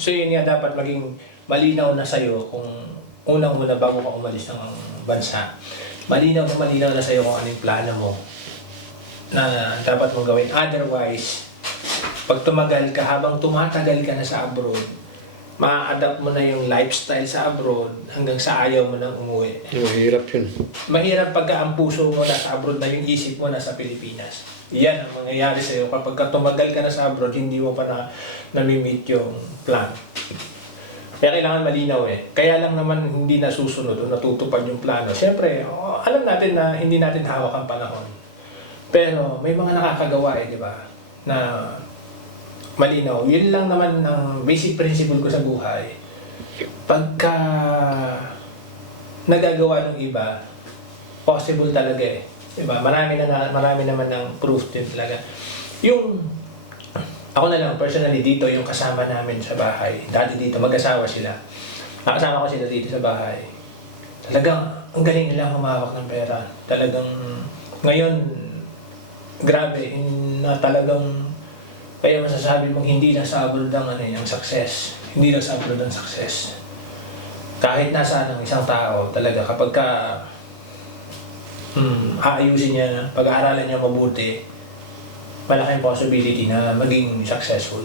So yun nga, dapat maging malinaw na sa'yo kung unang-una bago ka umalis ng bansa. Malinaw na sa'yo kung anong plano mo na dapat mong gawin. Otherwise, pag tumagal ka, habang tumatagal ka na sa abroad, ma-adapt mo na yung lifestyle sa abroad hanggang sa ayaw mo nang umuwi. Mahirap yun. Mahirap pagka ang puso mo nasa abroad na yung isip mo nasa Pilipinas. Yan ang mangyayari sa'yo kapag tumagal ka na sa abroad, hindi mo pa na-meet yung plan. Kaya kailangan malinaw eh. Kaya lang naman hindi nasusunod o natutupad yung plano. Siyempre, alam natin na hindi natin hawak ang panahon. Pero may mga nakakagawa eh, di ba? Na malinaw. Yun lang naman ang basic principle ko sa buhay. Pagka nagagawa ng iba, possible talaga eh. Diba? Marami naman ng proof din talaga. Yung, ako na lang, personally dito, yung kasama namin sa bahay, dati dito, mag-asawa sila. Nakasama ko sila dito sa bahay. Talagang, ang galing nila humawak ng pera. Talagang, ngayon, grabe, na talagang, kaya masasabi mong hindi lang sa abroad ang success. Hindi lang sa abroad ang success. Kahit nasa ng isang tao, talaga, kapag ka, aayusin niya, pag-aaralan niya mabuti, malaking possibility na maging successful.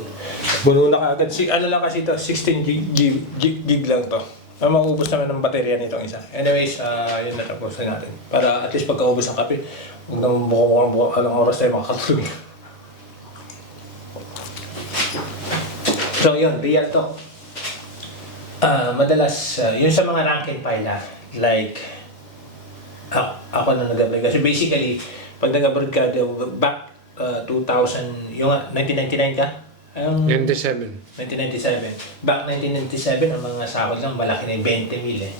Puno na agad. Ano lang kasi ito, 16 gig lang to. Maubos naman ng baterya nitong isa. Anyways, yun na tapos na natin. Para at least pagkaubos ng kape, huwag naman buko anong oras tayo makakatulog. So yun, real talk. Madalas, yun sa mga rank and file like, ako na nag-apply. Kasi basically, pag nag-abroad ka, back 2000, yung 1999 ka? 97. 1997. Back 1997, ang mga sahod lang, malaki na yung 20,000 eh.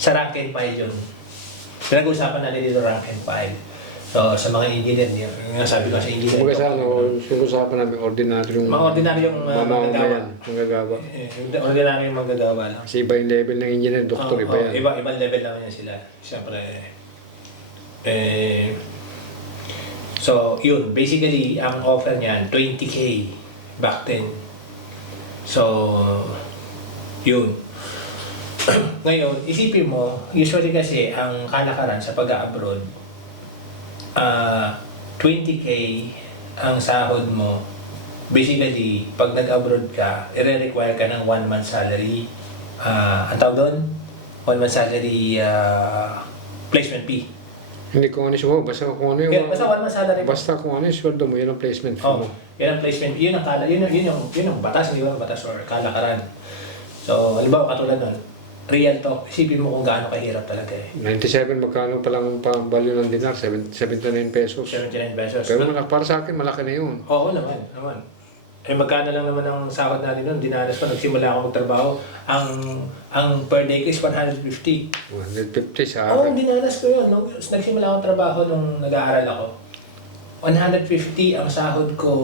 Sa rank and file yun. Pinag-uusapan natin dito rank and file. So, sa mga engineer, yung sabi ko sa engineer. Kumbaga sa sinusapan namin ordinaryong mga ordinaryong manggagawa. Ordinaryong manggagawa lang. Kasi iba yung level ng engineer, doktor, iba yan. Ibang level naman yan sila. Siyempre, so, yun. Basically, ang offer niyan, 20K back then. So, yun. Ngayon, isipin mo, usually kasi, ang kalakaran sa pag-abroad, 20K ang sahod mo. Basically, pag nag-abroad ka, i-require ka ng 1 month salary. Ang tawag doon? 1 month salary placement fee. Hindi kung ano siya, basta kung ano yung... Basta 1 month salary. Basta kung ano yung sweldo mo, yun ang placement fee mo. Yan ang placement. Yun yung batas, hindi ba batas or kalakaran. So, halimbawa katulad nun, real talk, isipin mo kung gaano kahirap talaga eh. 97, magkano pa lang ang value ng dinar? 79 pesos. 79 pesos. Pero para sa akin, malaki na yun. Oo naman. Eh magkano lang naman ang sahod natin nun, dinanas ko, nagsimula ako magtrabaho. Ang per day ko is 150. 150 sa Oo, akin. dinanas ko yun. Nagsimula akong trabaho nung nag-aaral ako. 150 ang sahod ko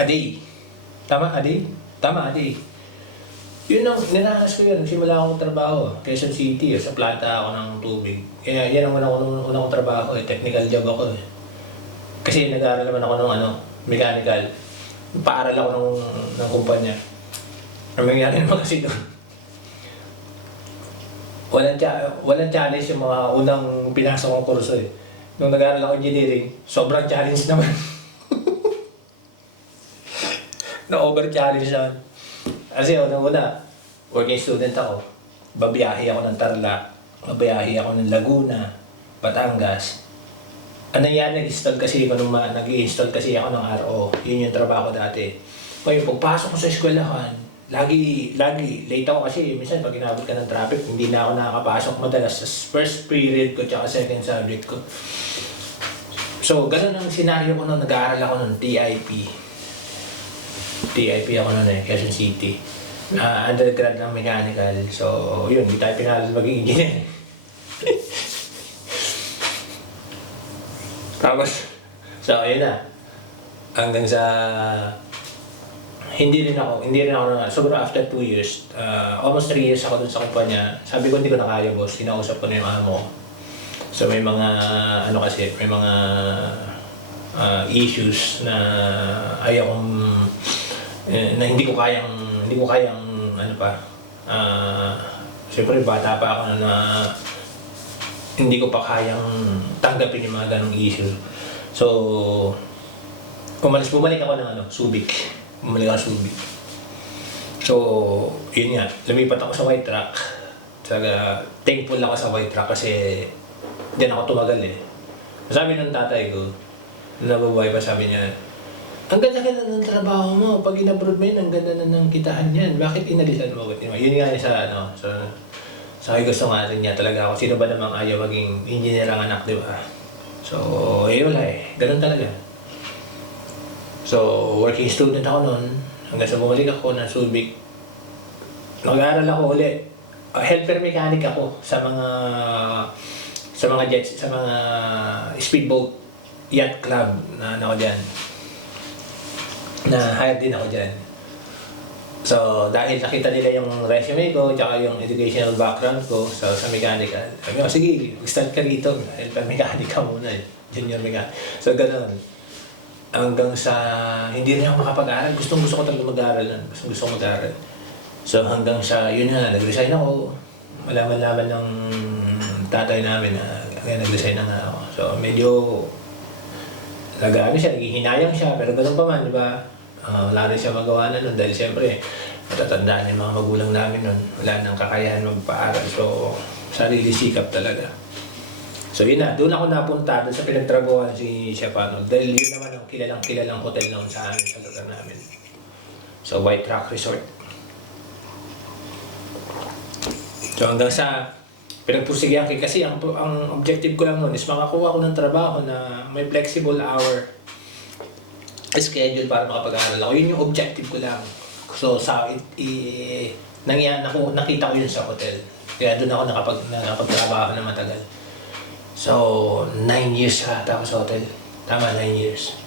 a day. Tama, a day? Tama, a day. Yun ang niranas ko yun. Nagsimula akong trabaho. Quezon City, sa planta ako ng tubig. Kaya yan ang una kong trabaho. Technical job ako. Kasi nag-aaral naman ako ng mechanical. Paaral ako ng kumpanya. Ang nangyari naman kasi doon, walang challenge yung mga unang pinasok kong kurso eh. Nung nag-aaral ako engineering, sobrang challenge naman. Na-over-challenge naman. Kasi una, working student ako. Babiyahe ako ng Tarlac, babiyahe ako ng Laguna, Batangas. Ano yan, nag-install kasi ako nag-i-install kasi ako ng RO. Yun yung trabaho dati. Ngayon, pagpasok ko sa eskwelahan, lagi, late ako kasi minsan pag inabot ka ng traffic, hindi na ako nakakapasok madalas sa first period ko tsaka second subject ko. So, ganun ang senaryo ko nung nag-aaral ako ng TIP. TIP ako nun Quezon City. Undergrad ng mechanical. So, yun, hindi tayo pinalad maging engineer. Tapos, so ayun na. Hanggang sa hindi rin ako siguro after 2 years, almost 3 years ako dun sa kumpanya. Sabi ko hindi ko na kaya, boss. Kinausap ko na yung amo. So may mga may mga issues na ayaw kong na hindi ko kayang ano pa, siyempre bata pa ako na hindi ko pa kayang tanggapin yung mga ganong issue. So, bumalik ako ng Subic. Bumalik ako sa Subic. So, yun nga, lumipat ako sa White Rock. Talaga, thankful ako sa White Rock kasi diyan ako tumagal eh. Sabi ng tatay ko, nababuhay pa, sabi niya, ang ganda-ganda ng trabaho mo. Pag in-abroad mo yun, ang ganda na ng kitaan yan. Bakit inalisan mo? Yun nga sa gusto nga rin niya talaga ako. Sino ba namang ayaw maging engineer ang anak, di ba? So, wala eh. Ganun talaga. So, working student ako noon. Hanggang sa bumalik ako ng Subic. Nag-aaral ako ulit. Helper mechanic ako sa mga jets, sa mga speedboat yacht club na ako dyan. Na-hire din ako dyan. So, dahil nakita nila yung resume ko, tsaka yung educational background ko sa mechanical. Sabi ko, sige, mag-start ka rito. Helper mechanic ka muna, junior mechanic. So, gano'n. Hanggang sa, hindi rin ako makapag-aral. Gusto ko talaga mag-aral nun. Gusto ko mag-aral. So, hanggang sa, yun na, nag-resign ako. Malaman-laman ng tatay namin na nag-resign na nga ako. So, medyo, naghihinayang siya, pero gano'n pa man, di ba? Wala rin siya magawa na nun dahil siyempre matatandaan yung mga magulang namin nun. Wala nang kakayahan magpaaral. So, sarili sikap talaga. So, yun na. Doon ako napunta doon sa pinagtrabuhan si Chef Arnold. Dahil yun naman ang kilalang hotel noon sa amin, sa lugar namin. So, White Rock Resort. So, hanggang sa pinagpursigihan ko kasi ang objective ko lang noon is makakuha ko ng trabaho na may flexible hour schedule para makapag-aaral ako. Yun yung objective ko lang. So, nakita ko yun sa hotel. Kaya doon ako nakapagtrabaho na matagal. So, 9 years ata ako sa hotel. Tama, 9 years.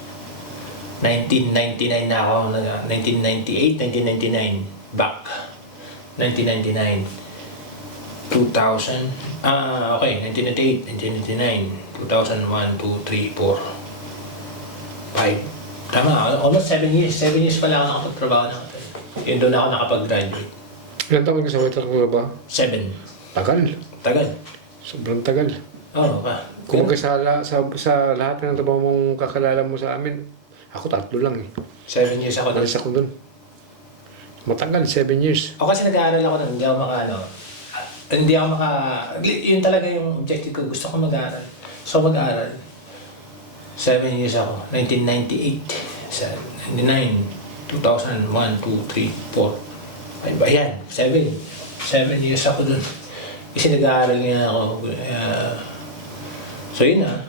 1999 na ako. 1998, 1999. Back. 1999. 2000. Okay. 1998, 1999. 2001, 2, 3, 4, 5. Tama, almost 7 years. 7 years pa lang ako nakapagtrabaho ng hotel. Yun doon ako nakapag-graduate. Ilan taon ka sa White Rock ba? 7. Tagal. Tagal. Sobrang tagal. Oo, pa. Kung sa lahat ng trabaho mong kakalala mo sa amin, ako 3 lang eh. 7 years ako doon. Alis ako doon. Matagal, 7 years. Ako kasi nag-aaral ako nun, hindi ako yun talaga yung objective ko. Gusto ko mag-aaral. So mag-aaral. 7 years ako. 1998, 99, 2001, 2, 3, 4, 5. Ayan, 7. 7 years ako dun. Kasi nag-aaral nga ako. So yun na.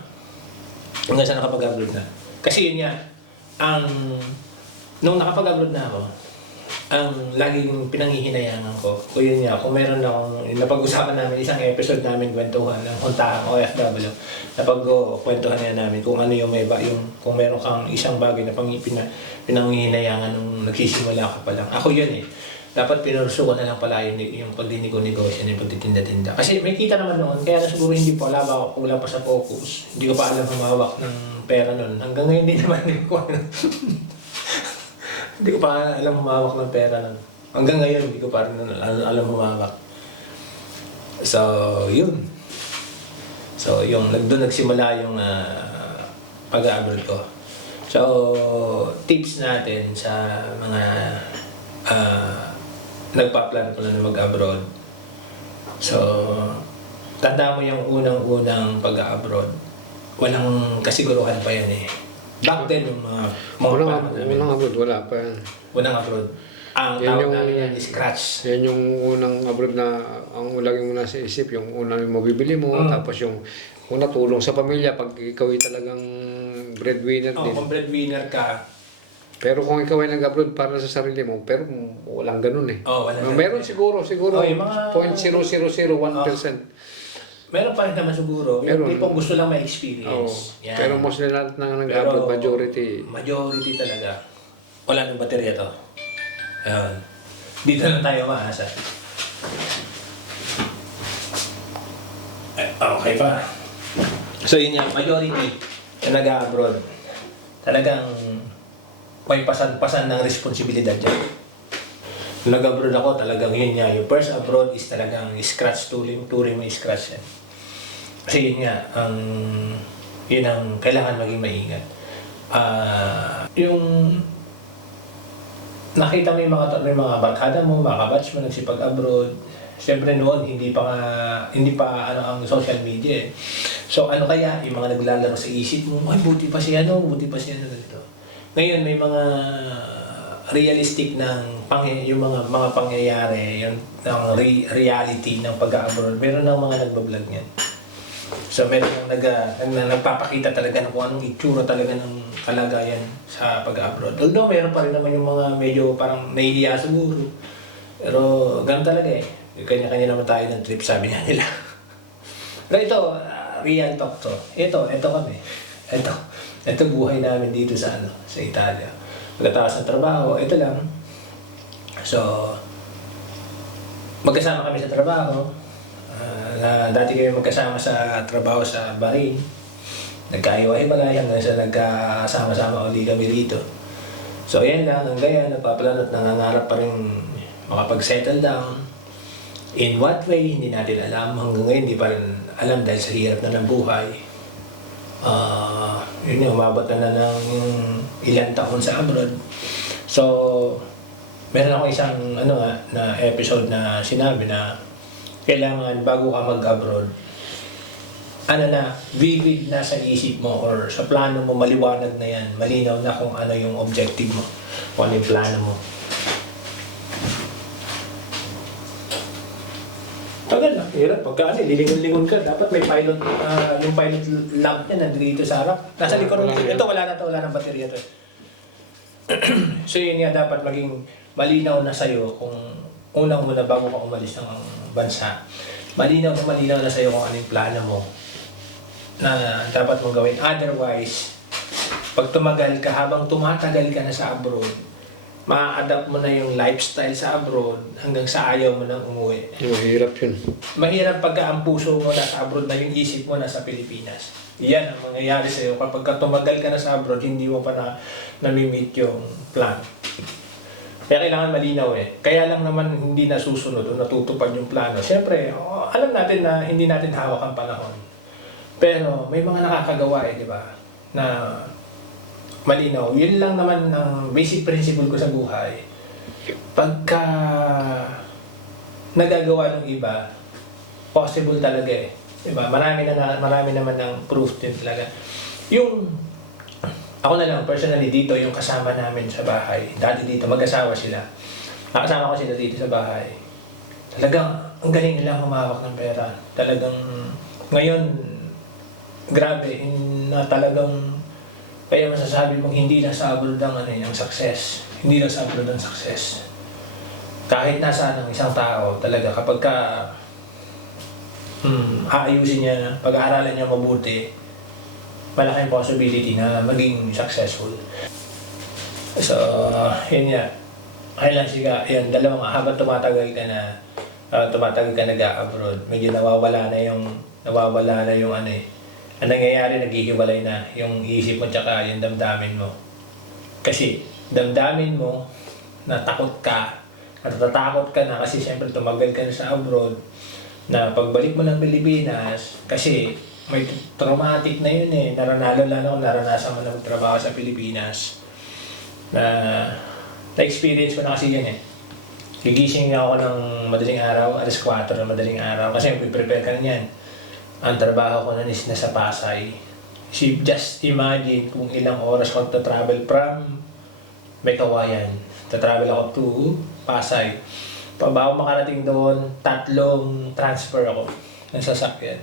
Hanggang sa nakapag-upload na. Kasi yun nga, nung nakapag-upload na ako, ang laging pinanghihinayangan ko, o yun nga, kung meron akong, napag-usapan namin, isang episode namin kwentuhan ng Huntahang OFW, napag-kwentuhan nga namin kung ano yung kung meron kang isang bagay na pinanghihinayangan nung nagsisimula ka pa lang. Ako yun eh. Dapat pinurso ko na lang pala yung pagdinigo-negosyo, yung pagtitinda-tinda. Kasi may kita naman noon, kaya na siguro hindi pa, wala pa sa focus. Hindi ko pa alam humawak ng pera noon. Hanggang ngayon din naman hindi ko Hindi ko pa alam humawak ng pera nun. Hanggang ngayon, hindi ko pa rin alam humawak. So, yun. So, doon nagsimula yung pag-abroad ko. So, tips natin sa mga nagpa-plan ko na mag-abroad. So, tanda mo yung unang-unang pag-abroad. Walang kasiguruhan pa yan eh. Back then, yung mga Unang abroad, wala pa yan. Unang abroad. Ang tawag namin yan is scratch. Yan yung unang abroad na ang laging muna sa isip, yung unang mabibili mo, tapos yung tulong sa pamilya pag ikaw ay talagang breadwinner din. Kung breadwinner ka. Pero kung ikaw ay nag-abroad para sa sarili mo, pero walang ganun eh. Walang meron siguro, yung mga 0.0001%. Meron pa rin naman siguro. Yung tipong gusto lang ma-experience. Yan. Pero mostly lahat ng nag-abroad, majority. Majority talaga. Wala nang baterya to. Ayun. Dito na tayo maasa. Okay pa. So yun yung majority na nag-abroad. Talagang may pasan-pasan ng responsibilidad dyan. Nung nag-abroad ako, talagang yun nga, yung first abroad is talagang scratch turing mo scratch yan. Kasi yun nga, yun ang kailangan maging maingat. Yung nakita mo yung mga barkada mo, mga kabatch mo nagsipag-abroad. Siyempre noon, hindi pa ang social media eh. So ano kaya, yung mga naglalaro sa isip mo, ay buti pa siya ganito. Ngayon may mga realistic yung mga pangyayari, yung reality ng pag-abroad. Meron ng mga nagbablog niyan. So meron nagpapakita talaga ng kung anong itsura talaga ng kalagayan sa pag-abroad. Although meron pa rin naman yung mga medyo parang nahihiya siguro. Pero ganun talaga eh. Kanya-kanya naman tayo ng trip, sabi niya nila. Pero ito, real talk to. Ito kami. Ito buhay namin dito sa Italia. Pagkatapos ng trabaho, ito lang. So, magkasama kami sa trabaho. Dati kami magkasama sa trabaho sa Bahrain. Nagkaiwa-hiwalay hanggang sa nagkasama-sama uli kami dito. So, yan lang. Hanggang yan, nagpapalano at nangangarap pa rin makapag-settle down. In what way, hindi natin alam. Hanggang ngayon, hindi pa rin alam dahil sa hirap na ng buhay. Yun yung umabot na ng ilang taon sa abroad. So, meron ako isang na episode na sinabi na kailangan bago ka mag-abroad, vivid na sa isip mo or sa plano mo, maliwanag na yan, malinaw na kung ano yung objective mo, kung ano yung plano mo. Tagal na, hirap. Pagka lilingon-lingon ka, dapat may pilot, yung pilot lamp niya nandito sa harap. Nasa likod. Ito, wala ng baterya to. So yun nga, dapat maging malinaw na sa'yo kung unang-una bago ka umalis ng bansa. Malinaw na sa'yo kung ano yung plano mo na dapat mong gawin. Otherwise, pag habang tumatagal ka na sa abroad, ma-adapt mo na yung lifestyle sa abroad hanggang sa ayaw mo nang umuwi. Mahirap yun. Mahirap pagka ang puso mo nasa abroad na yung isip mo nasa Pilipinas. Yan ang mangyayari sa'yo. Kapag tumagal ka na sa abroad, hindi mo pa nami-meet yung plan. Kaya kailangan malinaw eh. Kaya lang naman hindi nasusunod o natutupad yung plano. Siyempre, alam natin na hindi natin hawak ang panahon. Pero may mga nakakagawa di ba? Na malinaw. Yun lang naman ang basic principle ko sa buhay. Pagka nagagawa ng iba, possible talaga eh. Diba? Marami naman ng proof din talaga. Yung, ako na lang, personally dito, yung kasama namin sa bahay, dati dito, mag-asawa sila. Nakasama ko sila dito sa bahay. Talagang, ang galing nilang humawak ng pera. Talagang, ngayon, grabe, na talagang, kaya masasabi mong hindi lang sa abroad ang success. Hindi lang sa abroad ang success. Kahit nasaan ang isang tao, talaga kapag aayusin niya, pag-aaralan niya mabuti, malaking possibility na maging successful. So, yun nga. Kailan yan, habang tumatagal ka nag-abroad, medyo nawawala na yung ang nangyayari, naghihiwalay na yung isip mo tsaka yung damdamin mo. Kasi damdamin mo, natatakot ka na kasi siyempre tumagal ka na sa abroad, na pagbalik mo ng Pilipinas, kasi may traumatic na yun eh, naranasan mo na magtrabaho sa Pilipinas, na-experience ko na kasi yan eh. Gigising ako ng madaling araw, alas 4 ng madaling araw, kasi prepare ka na yan. Ang trabaho ko na is nasa Pasay. Just imagine kung ilang oras ko travel from Mekawayan. Travel ako to Pasay. Bago makarating doon, 3 transfer ako ng sasakyan.